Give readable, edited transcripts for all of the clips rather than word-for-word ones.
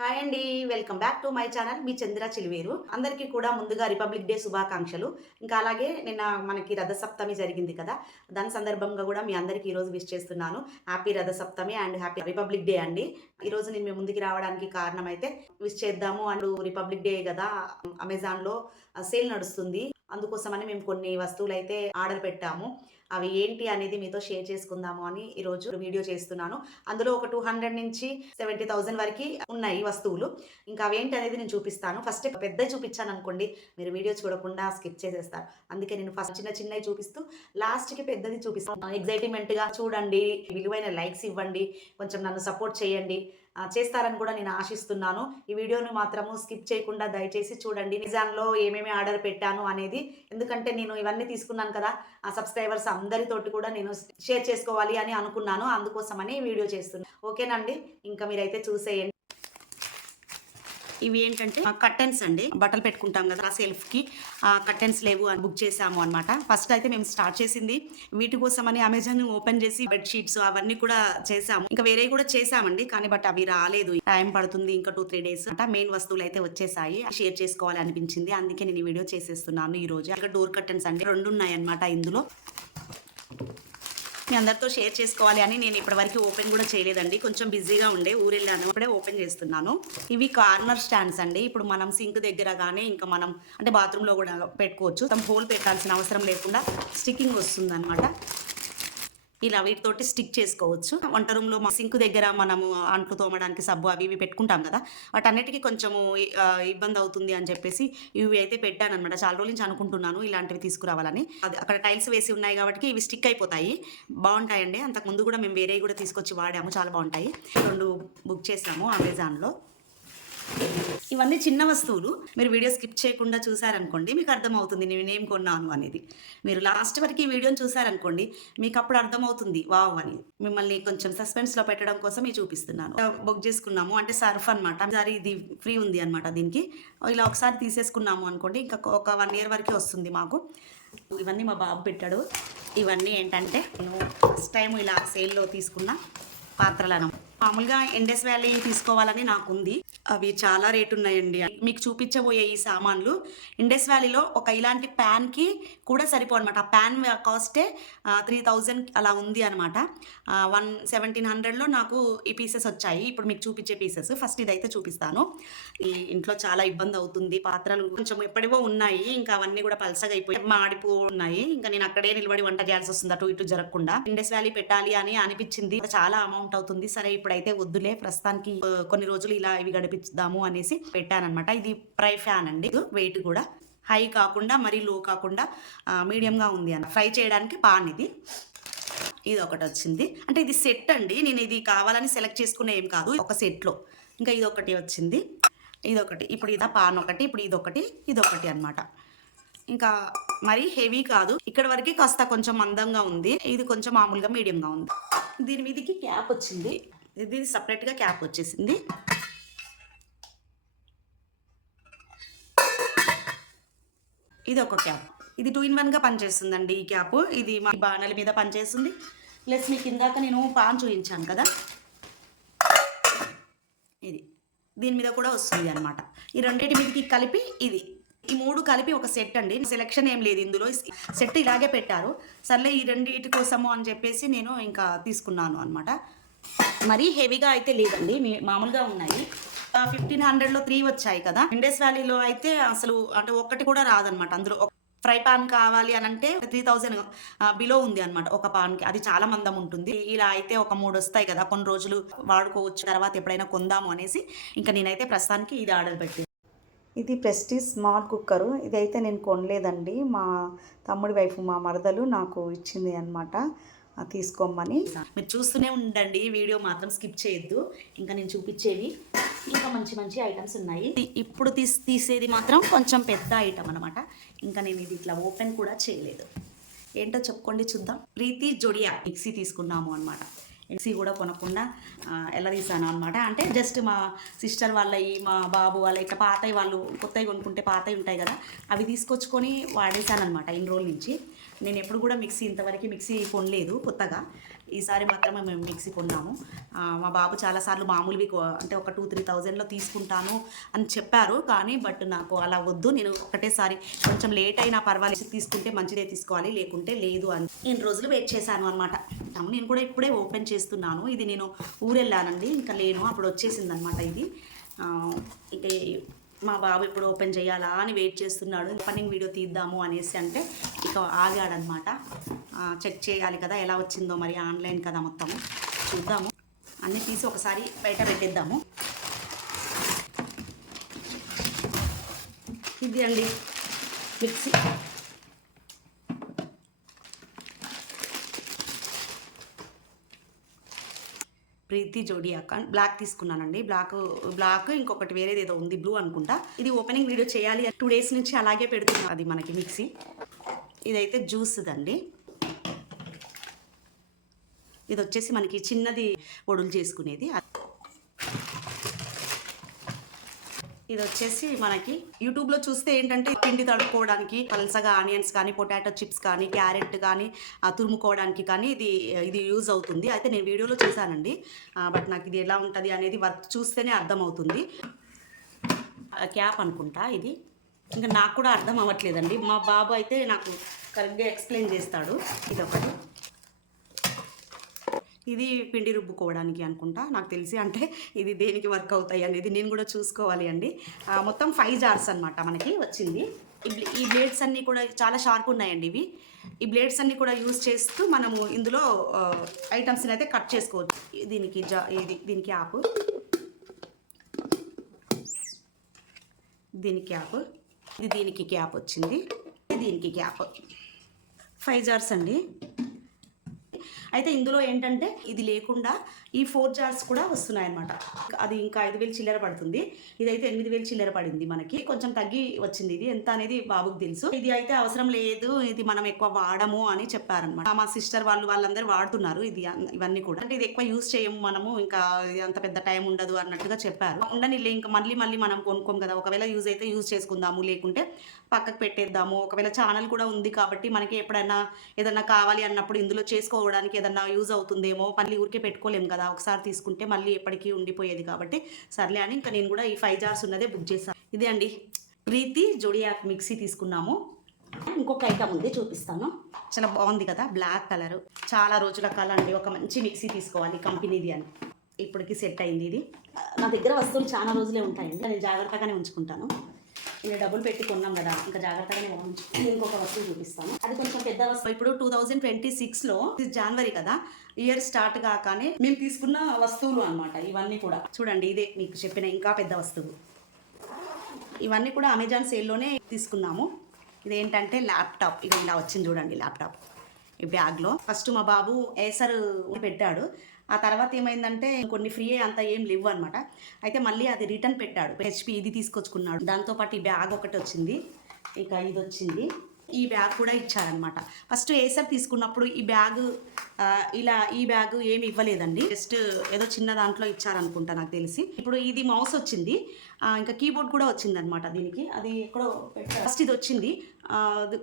Hi అండి. Welcome back to my channel మీ చంద్ర చిలివేరు. అందరికీ కూడా ముందుగా రిపబ్లిక్ డే శుభాకాంక్షలు. ఇంకా అలాగే నిన్న మనకి రథసప్తమి జరిగింది కదా! దాని సందర్భంగా కూడా మీ అందరికీ ఈరోజు విష్ చేస్తున్నాను. Happy Rathasaptami and happy republic day అండి. ఈరోజు నేను మీ ముందుకి రావడానికి కారణం అయితే విష్ చేద్దాము అండ్ రిపబ్లిక్ డే కదా! అమెజాన్‌లో సేల్ నడుస్తుంది. అందుకోసమని మేము కొన్ని వస్తువులైతే ఆర్డర్ పెట్టాము. అవి ఏంటి అనేది మీతో షేర్ చేసుకుందాము అని ఈరోజు వీడియో చేస్తున్నాను. అందులో ఒక 200 నుంచి 70,000 వరకి ఉన్నాయి వస్తువులు. ఇంకా అవేంటి అనేది నేను చూపిస్తాను. ఫస్ట్ పెద్దవి చూపించాననుకోండి, మీరు వీడియో చూడకుండా స్కిప్ చేసేస్తారు. అందుకే నేను ఫస్ట్ చిన్నవి చూపిస్తూ లాస్ట్‌కి పెద్దది చూపిస్తాను. ఎక్సైట్‌మెంట్‌గా చూడండి, విలువైన లైక్స్ ఇవ్వండి, కొంచెం నన్ను సపోర్ట్ చేయండి. చేస్తారని కూడా నేను ఆశిస్తున్నాను. ఈ వీడియోని మాత్రము స్కిప్ చేయకుండా దయచేసి చూడండి. అమెజాన్‌లో ఏమేమి ఆర్డర్ పెట్టాను అనేది. ఎందుకంటే నేను ఇవన్నీ తీసుకున్నాను కదా! ఆ సబ్స్క్రైబర్స్ అందరితోటి కూడా నేను షేర్ చేసుకోవాలి అని అనుకున్నాను. అందుకోసమని ఈ వీడియో చేస్తున్నా. ఓకేనండి. ఇంకా మీరైతే చూసేయండి. ఇవి ఏంటంటే కర్టెన్స్ అండి. బట్టలు పెట్టుకుంటాం కదా, ఆ సెల్ఫ్‌కి కర్టెన్స్ లేవు అని బుక్ చేసాము అనమాట. ఫస్ట్ అయితే మేము స్టార్ట్ చేసింది వీటి కోసమని అమెజాన్ ఓపెన్ చేసి బెడ్ షీట్స్ అవన్నీ కూడా చేసాము. ఇంకా వేరేవి కూడా చేసామండి, కానీ బట్ అవి రాలేదు. టైం పడుతుంది, ఇంకా 2-3 డేస్ అంట. మెయిన్ వస్తువులు అయితే వచ్చేసాయి. షేర్ చేసుకోవాలి అనిపించింది, అందుకే నేను ఈ వీడియో చేసేస్తున్నాను ఈ రోజు. ఇక్కడ డోర్ కర్టెన్స్ అండి 2 ఉన్నాయి అనమాట ఇందులో. మీ అందరితో షేర్ చేసుకోవాలి అని నేను ఇప్పటివరకు ఓపెన్ కూడా చేయలేదండి. కొంచెం బిజీగా ఉండే, ఊరెళ్ళాను, అప్పుడే ఓపెన్ చేస్తున్నాను. ఇవి కార్నర్ స్టాండ్స్ అండి. ఇప్పుడు మనం సింక్ దగ్గర కానీ ఇంకా మనం అంటే బాత్రూంలో కూడా పెట్టుకోవచ్చు. హోల్ పెట్టాల్సిన అవసరం లేకుండా స్టిక్కింగ్ వస్తుంది అనమాట. ఇలా వీటితోటి స్టిక్ చేసుకోవచ్చు. వంట రూమ్లో సింక్ దగ్గర మనము అంట్లు తోమడానికి సబ్బు అవి ఇవి పెట్టుకుంటాం కదా, వాటన్నిటికీ కొంచెము ఇబ్బంది అవుతుంది అని చెప్పేసి ఇవి అయితే పెట్టాను అనమాట. చాలా రోజుల నుంచి అనుకుంటున్నాను ఇలాంటివి తీసుకురావాలని. అది అక్కడ టైల్స్ వేసి ఉన్నాయి కాబట్టి ఇవి స్టిక్ అయిపోతాయి, బాగుంటాయండి. అంతకుముందు కూడా మేము వేరేవి కూడా తీసుకొచ్చి వాడాము, చాలా బాగుంటాయి. 2 బుక్ చేసాము అమెజాన్లో. ఇవన్నీ చిన్న వస్తువులు. మీరు వీడియో స్కిప్ చేయకుండా చూసారనుకోండి, మీకు అర్థమవుతుంది నేనేం కొన్నాను అనేది. మీరు లాస్ట్ వరకు ఈ వీడియోని చూసారనుకోండి, మీకు అప్పుడు అర్థమవుతుంది వావ్ అని. మిమ్మల్ని కొంచెం సస్పెన్స్లో పెట్టడం కోసం ఇది చూపిస్తున్నాను. బుక్ చేసుకున్నాము అంటే సర్ఫ్ అనమాట. ఒకసారి ఇది ఫ్రీ ఉంది అనమాట దీనికి. ఇలా ఒకసారి తీసేసుకున్నాము అనుకోండి, ఇంకా ఒక 1 ఇయర్ వరకు వస్తుంది మాకు. ఇవన్నీ మా బాబు పెట్టాడు. ఇవన్నీ ఏంటంటే నేను ఫస్ట్ టైం ఇలా సేల్లో తీసుకున్న పాత్రలను. మామూలుగా ఇండస్ వ్యాలీ తీసుకోవాలని నాకుంది. అవి చాలా రేటు ఉన్నాయండి. మీకు చూపించబోయే ఈ సామాన్లు ఇండస్ వ్యాలీలో ఒక ఇలాంటి ప్యాన్కి కూడా సరిపోవు అనమాట. ఆ ప్యాన్ కాస్టే 3000 అలా ఉంది అనమాట. 1700లో నాకు ఈ పీసెస్ వచ్చాయి. ఇప్పుడు మీకు చూపించే పీసెస్ ఫస్ట్ ఇదైతే చూపిస్తాను. ఈ ఇంట్లో చాలా ఇబ్బంది అవుతుంది. పాత్రలు కొంచెం ఎప్పటివో ఉన్నాయి, ఇంకా అవన్నీ కూడా పలసగా అయిపోయి మాడిపో ఉన్నాయి. ఇంకా నేను అక్కడే నిలబడి వంట చేయాల్సి వస్తుంది, అటు ఇటు జరగకుండా. ఇండస్ వ్యాలీ పెట్టాలి అని అనిపించింది. చాలా అమౌంట్ అవుతుంది. సరే ఇప్పుడైతే వద్దులే, ప్రస్తుతానికి కొన్ని రోజులు ఇలా ఇవి గడిపిద్దాము అనేసి పెట్టానమాట. ఇది ఫ్రై ఫ్యాన్ అండి. వెయిట్ కూడా హై కాకుండా మరీ లో కాకుండా మీడియంగా ఉంది అన్న. ఫ్రై చేయడానికి పాన్ ఇది ఒకటి వచ్చింది. అంటే ఇది సెట్ అండి, నేను ఇది కావాలని సెలెక్ట్ చేసుకునే ఏం కాదు, ఒక సెట్లో. ఇంకా ఇది ఒకటి వచ్చింది, ఇదొకటి. ఇప్పుడు ఇదా పాన్ ఒకటి, ఇప్పుడు ఇదొకటి అనమాట. ఇంకా మరీ హెవీ కాదు, ఇక్కడ వరకు కాస్త కొంచెం మందంగా ఉంది. ఇది కొంచెం మామూలుగా మీడియంగా ఉంది. దీని మీదకి క్యాప్ వచ్చింది, ఇది సపరేట్గా క్యాప్ వచ్చేసింది. ఇది ఒక క్యాప్. ఇది 2 in 1గా పనిచేస్తుందండి ఈ క్యాప్. ఇది మా బాణల మీద పనిచేస్తుంది. ప్లస్ మీకు ఇందాక నేను పాన్ చూపించాను కదా, ఇది దీని మీద కూడా వస్తుంది అనమాట. ఈ రెండింటి మీదకి కలిపి ఇది, ఈ 3 కలిపి ఒక సెట్ అండి. సెలెక్షన్ ఏం లేదు ఇందులో, సెట్ ఇలాగే పెట్టారు. సర్లే ఈ రెండింటి కోసము అని చెప్పేసి నేను ఇంకా తీసుకున్నాను అనమాట. మరీ హెవీగా అయితే లేదండి, మామూలుగా ఉన్నాయి. 1500లో 3 వచ్చాయి కదా. ఇండస్ వ్యాలీలో అయితే అసలు అంటే ఒక్కటి కూడా రాదనమాట. అందులో ఫ్రై పాన్ కావాలి అని అంటే 3000 బిలో ఉంది అనమాట ఒక పాన్కి. అది చాలా మందం ఉంటుంది. ఇలా అయితే ఒక 3 వస్తాయి కదా, కొన్ని రోజులు వాడుకోవచ్చు, తర్వాత ఎప్పుడైనా కొందాము అనేసి ఇంకా నేనైతే ప్రస్తుతానికి ఇది ఆర్డర్ పెట్టాను. ఇది ప్రెస్టీజ్ స్మార్ట్ కుక్కరు. ఇదైతే నేను కొనలేదండి, మా తమ్ముడి వైఫ్ మా మరదలు నాకు ఇచ్చింది అనమాట తీసుకోమని. మీరు చూస్తూనే ఉండండి, వీడియో మాత్రం స్కిప్ చేయొద్దు. ఇంకా నేను చూపించేవి ఇంకా మంచి ఐటమ్స్ ఉన్నాయి. ఇప్పుడు తీసేది మాత్రం కొంచెం పెద్ద ఐటమ్ అనమాట. ఇంకా నేను ఇది ఇట్లా ఓపెన్ కూడా చేయలేదు. ఏంటో చెప్పుకోండి చూద్దాం. ప్రీతి జొడియా మిక్సీ తీసుకున్నాము అనమాట. మిక్సీ కూడా కొనకుండా ఎలా తీసాను అనమాట. అంటే జస్ట్ మా సిస్టర్ వాళ్ళవి, మా బాబు వాళ్ళ ఇట్లా పాతవి, వాళ్ళు కొత్తవి కొనుక్కుంటే పాతవి ఉంటాయి కదా, అవి తీసుకొచ్చుకొని వాడేసాను అనమాట ఇన్ని రోజుల నుంచి. నేను ఎప్పుడు కూడా ఇంతవరకు మిక్సీ కొనలేదు కొత్తగా. ఈసారి మాత్రమే మేము మిక్సీ కొన్నాము. మా బాబు చాలాసార్లు మామూలువి అంటే ఒక 2-3 థౌజండ్లో తీసుకుంటాను అని చెప్పారు, కానీ బట్ నాకు అలా వద్దు, నేను ఒకటేసారి కొంచెం లేట్ అయినా పర్వాలేదు, తీసుకుంటే మంచిదే తీసుకోవాలి, లేకుంటే లేదు అని నేను రోజులు వెయిట్ చేశాను అనమాట. నేను కూడా ఇప్పుడే ఓపెన్ చేస్తున్నాను. ఇది నేను ఊరెళ్ళానండి, ఇంకా లేను, అప్పుడు వచ్చేసింది అనమాట ఇది. ఇక మా బాబు ఇప్పుడు ఓపెన్ చేయాలా అని వెయిట్ చేస్తున్నాడు. ఓపెనింగ్ వీడియో తీద్దాము అనేసి అంటే ఇక ఆగాడనమాట. చెక్ చేయాలి కదా ఎలా వచ్చిందో, మరి ఆన్లైన్ కదా మొత్తము చూద్దాము. అన్నీ తీసి ఒకసారి బయట పెట్టేద్దాము. ఇది అండి మిక్సీ. ప్రీతి జోడియాక్ బ్లాక్ తీసుకున్నానండి. బ్లాక్ ఇంకొకటి వేరేది ఏదో ఉంది, బ్లూ అనుకుంటా. ఇది ఓపెనింగ్ వీడియో చేయాలి 2 డేస్ నుంచి అలాగే పెడుతున్నా. అది మనకి మిక్సీ. ఇదైతే జ్యూస్దండి. ఇది వచ్చేసి మనకి చిన్నది పొడులు చేసుకునేది. ఇది వచ్చేసి మనకి యూట్యూబ్లో చూస్తే ఏంటంటే పిండి తడుపుకోవడానికి పల్సగా ఆనియన్స్ కానీ, పొటాటో చిప్స్ కానీ, క్యారెట్ కానీ తురుముకోవడానికి కానీ ఇది యూజ్ అవుతుంది. అయితే నేను వీడియోలో చూసానండి, బట్ నాకు ఇది ఎలా ఉంటుంది అనేది వర్క్ చూస్తేనే అర్థమవుతుంది. క్యాప్ అనుకుంటా ఇది. ఇంకా నాకు కూడా అర్థం అవ్వట్లేదండి. మా బాబు అయితే నాకు కరెక్ట్గా ఎక్స్ప్లెయిన్ చేస్తాడు. ఇది ఒకటి. ఇది పిండి రుబ్బుకోవడానికి అనుకుంటా నాకు తెలిసి. అంటే ఇది దేనికి వర్క్ అవుతాయి అనేది నేను కూడా చూసుకోవాలి అండి. మొత్తం 5 జార్స్ అనమాట మనకి వచ్చింది. ఈ బ్లేడ్స్ అన్నీ కూడా చాలా షార్ప్ ఉన్నాయండి ఇవి. ఈ బ్లేడ్స్ అన్నీ కూడా యూజ్ చేస్తూ మనము ఇందులో ఐటమ్స్ని అయితే కట్ చేసుకోవచ్చు. దీనికి క్యాప్, దీనికి క్యాప్, ఇది దీనికి క్యాప్ వచ్చింది, దీనికి క్యాప్. 5 జార్స్ అండి. అయితే ఇందులో ఏంటంటే ఇది లేకుండా ఈ 4 జార్స్ కూడా వస్తున్నాయన్నమాట. అది ఇంకా 5,000 చిల్లర పడుతుంది. ఇదైతే 8,000 చిల్లర పడింది మనకి. కొంచెం తగ్గి వచ్చింది. ఇది ఎంత అనేది బాబుకి తెలుసు. ఇది అయితే అవసరం లేదు, ఇది మనం ఎక్కువ వాడము అని చెప్పారనమాట. మా సిస్టర్ వాళ్ళందరూ వాడుతున్నారు ఇవన్నీ కూడా. అంటే ఇది ఎక్కువ యూజ్ చేయము మనము, ఇంకా అంత పెద్ద టైం ఉండదు అన్నట్టుగా చెప్పారు. ఉండని ఇంకా మళ్ళీ మనం కొనుక్కోం కదా. ఒకవేళ యూజ్ అయితే యూజ్ చేసుకుందాము, లేకుంటే పక్కకు పెట్టేద్దాము. ఒకవేళ ఛానల్ కూడా ఉంది కాబట్టి మనకి ఎప్పుడైనా ఏదన్నా కావాలి అన్నప్పుడు ఇందులో చేసుకోవడానికి ఏదన్నా యూజ్ అవుతుందేమో, మళ్ళీ ఊరికే పెట్టుకోలేము కదా. ఒకసారి తీసుకుంటే మళ్ళీ ఎప్పటికీ ఉండిపోయేది కాబట్టి సర్లే అని ఇంకా నేను కూడా ఈ 5 జార్స్ ఉన్నదే బుక్ చేశాను. ఇదే అండి ప్రీతి జోడియాక్ మిక్సీ తీసుకున్నాము. ఇంకొక ఐటమ్ ఉంది, చూపిస్తాను. చాలా బాగుంది కదా, బ్లాక్ కలర్. చాలా రోజుల కాలం అండి ఒక మంచి మిక్సీ తీసుకోవాలి కంపెనీది అని. ఇప్పటికి సెట్ అయింది ఇది. నా దగ్గర వస్తువులు చాలా రోజులే ఉంటాయండి, నేను జాగ్రత్తగానే ఉంచుకుంటాను. ఇలా డబ్బులు పెట్టి కొన్నాం కదా, ఇంకా జాగ్రత్తగానే ఉంచు. ఇంకొక వస్తువు చూపిస్తాను, అది కొంచెం పెద్ద వస్తువు. ఇప్పుడు 2026లో జనవరి కదా, ఇయర్ స్టార్ట్ కాగానే మేము తీసుకున్న వస్తువులు అనమాట ఇవన్నీ కూడా. చూడండి, ఇదే మీకు చెప్పిన ఇంకా పెద్ద వస్తువు. ఇవన్నీ కూడా అమెజాన్ సేల్లోనే తీసుకున్నాము. ఇదేంటంటే ల్యాప్టాప్. ఇది ఇలా వచ్చింది చూడండి, ల్యాప్టాప్ ఈ బ్యాగ్లో. ఫస్ట్ మా బాబు ఏసర్ పెట్టాడు, ఆ తర్వాత ఏమైందంటే కొన్ని ఫ్రీ అంత ఏం లేవు అనమాట. అయితే మళ్ళీ అది రిటర్న్ పెట్టాడు. HP ఇది తీసుకొచ్చుకున్నాడు. దాంతోపాటు ఈ బ్యాగ్ ఒకటి వచ్చింది, ఇక ఇది వచ్చింది. ఈ బ్యాగ్ కూడా ఇచ్చారనమాట. ఫస్ట్ ఏసర్ తీసుకున్నప్పుడు ఈ బ్యాగ్ ఈ బ్యాగ్ ఏమి ఇవ్వలేదండి, జస్ట్ ఏదో చిన్న దాంట్లో ఇచ్చారనుకుంటా నాకు తెలిసి. ఇప్పుడు ఇది మౌస్ వచ్చింది, ఇంకా కీబోర్డ్ కూడా వచ్చింది అనమాట దీనికి. అది ఎక్కడో ఫస్ట్ ఇది వచ్చింది,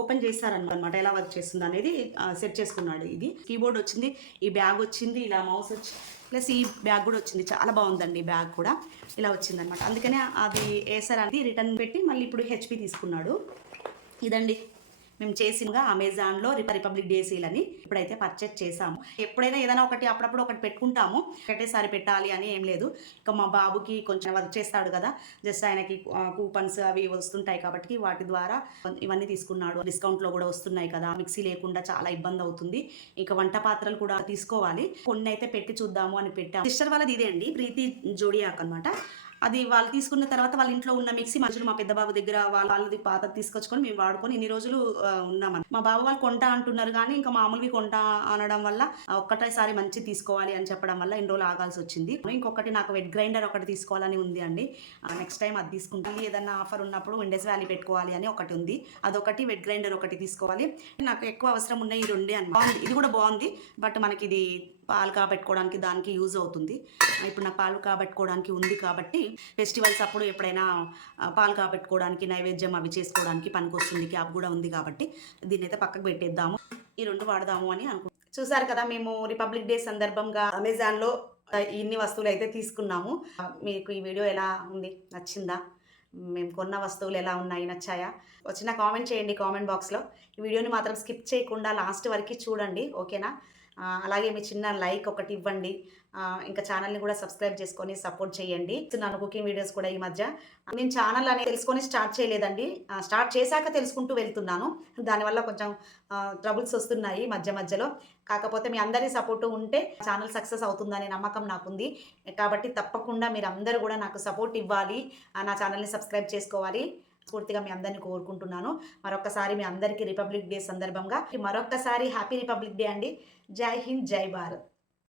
ఓపెన్ చేస్తారనమాట ఎలా వర్క్ చేస్తుంది అనేది సెట్ చేసుకున్నాడు. ఇది కీబోర్డ్ వచ్చింది, ఈ బ్యాగ్ వచ్చింది, ఇలా మౌస్ వచ్చి ప్లస్ ఈ బ్యాగ్ కూడా వచ్చింది. చాలా బాగుందండి బ్యాగ్ కూడా, ఇలా వచ్చిందనమాట. అందుకనే అది ఏసర్ అనేది రిటర్న్ పెట్టి మళ్ళీ ఇప్పుడు HP తీసుకున్నాడు. ఇదండి మేము చేసినగా అమెజాన్లో రిపబ్లిక్ డే సేల్ అని ఇప్పుడైతే పర్చేజ్ చేసాము. ఎప్పుడైనా ఏదైనా ఒకటి అప్పుడప్పుడు ఒకటి పెట్టుకుంటాము, ఒకటేసారి పెట్టాలి అని ఏం లేదు. ఇక మా బాబుకి కొంచెం వర్క్ చేస్తాడు కదా, జస్ట్ ఆయనకి కూపన్స్ అవి వస్తుంటాయి కాబట్టి వాటి ద్వారా ఇవన్నీ తీసుకున్నాడు. డిస్కౌంట్లో కూడా వస్తున్నాయి కదా, మిక్సీ లేకుండా చాలా ఇబ్బంది అవుతుంది. ఇంకా వంట పాత్రలు కూడా తీసుకోవాలి, కొన్ని అయితే పెట్టి చూద్దాము అని పెట్టాము. సిస్టర్ వాళ్ళది ఇదే అండి, ప్రీతి జోడియాక్ అనమాట. అది వాళ్ళు తీసుకున్న తర్వాత వాళ్ళ ఇంట్లో ఉన్న మిక్సీ మధ్యలో మా పెద్ద బాబు దగ్గర వాళ్ళది పాతది తీసుకొచ్చుకొని మేము వాడుకొని ఇన్ని రోజులు ఉన్నామని. మా బాబు వాళ్ళు కొంటా అంటున్నారు కానీ ఇంకా మామూలువి కొంటా అనడం వల్ల ఒక్కటేసారి మంచి తీసుకోవాలి అని చెప్పడం వల్ల ఇన్ని రోజులు ఆగాల్సి వచ్చింది. ఇంకొకటి నాకు వెట్ గ్రైండర్ ఒకటి తీసుకోవాలని ఉంది అండి. నెక్స్ట్ టైం అది తీసుకుంటాను. ఏదన్నా ఆఫర్ ఉన్నప్పుడు ఇండెస్ వ్యాలీ పెట్టుకోవాలి అని ఒకటి ఉంది, అదొకటి. వెట్ గ్రైండర్ ఒకటి తీసుకోవాలి. నాకు ఎక్కువ అవసరం ఉన్నాయి ఈ రెండే అని. బాగుంది, ఇది కూడా బాగుంది, బట్ మనకి ఇది పాలు కాబెట్టుకోవడానికి దానికి యూజ్ అవుతుంది. ఇప్పుడు నాకు పాలు కాబెట్టుకోవడానికి ఉంది కాబట్టి ఫెస్టివల్స్ అప్పుడు ఎప్పుడైనా పాలు కాబెట్టుకోవడానికి నైవేద్యం అవి చేసుకోవడానికి పనికి వస్తుంది. క్యాప్ కూడా ఉంది కాబట్టి దీన్ని అయితే పక్కకు పెట్టేద్దాము, ఈ రెండు వాడదాము అని అనుకుంటున్నాను. చూసారు కదా, మేము రిపబ్లిక్ డే సందర్భంగా అమెజాన్‌లో ఇన్ని వస్తువులైతే తీసుకున్నాము. మీకు ఈ వీడియో ఎలా ఉంది? నచ్చిందా? మేము కొన్న వస్తువులు ఎలా ఉన్నాయి? నచ్చాయా? ఒక చిన్న కామెంట్ చేయండి కామెంట్ బాక్స్‌లో. ఈ వీడియోని మాత్రం స్కిప్ చేయకుండా లాస్ట్ వరకి చూడండి. ఓకేనా? అలాగే మీ చిన్న లైక్ ఒకటి ఇవ్వండి. ఇంకా ఛానల్‌ని కూడా సబ్స్క్రైబ్ చేసుకొని సపోర్ట్ చేయండి. ఇస్తున్నాను కుకింగ్ వీడియోస్ కూడా ఈ మధ్య. నేను ఛానల్ అనేది తెలుసుకొని స్టార్ట్ చేయలేదండి. స్టార్ట్ చేశాక తెలుసుకుంటూ వెళ్తున్నాను. దానివల్ల కొంచెం ట్రబుల్స్ వస్తున్నాయి మధ్య మధ్యలో. కాకపోతే మీ అందరి సపోర్ట్ ఉంటే ఛానల్ సక్సెస్ అవుతుందనే నమ్మకం నాకుంది. కాబట్టి తప్పకుండా మీరందరూ కూడా నాకు సపోర్ట్ ఇవ్వాలి. నా ఛానల్‌ని సబ్స్క్రైబ్ చేసుకోవాలి. పూర్తిగా మీ అందరిని కోరుకుంటున్నాను. మరొక్కసారి మీ అందరికీ రిపబ్లిక్ డే సందర్భంగా మరొక్కసారి హ్యాపీ రిపబ్లిక్ డే అండి. జై హింద్, జై భారత్.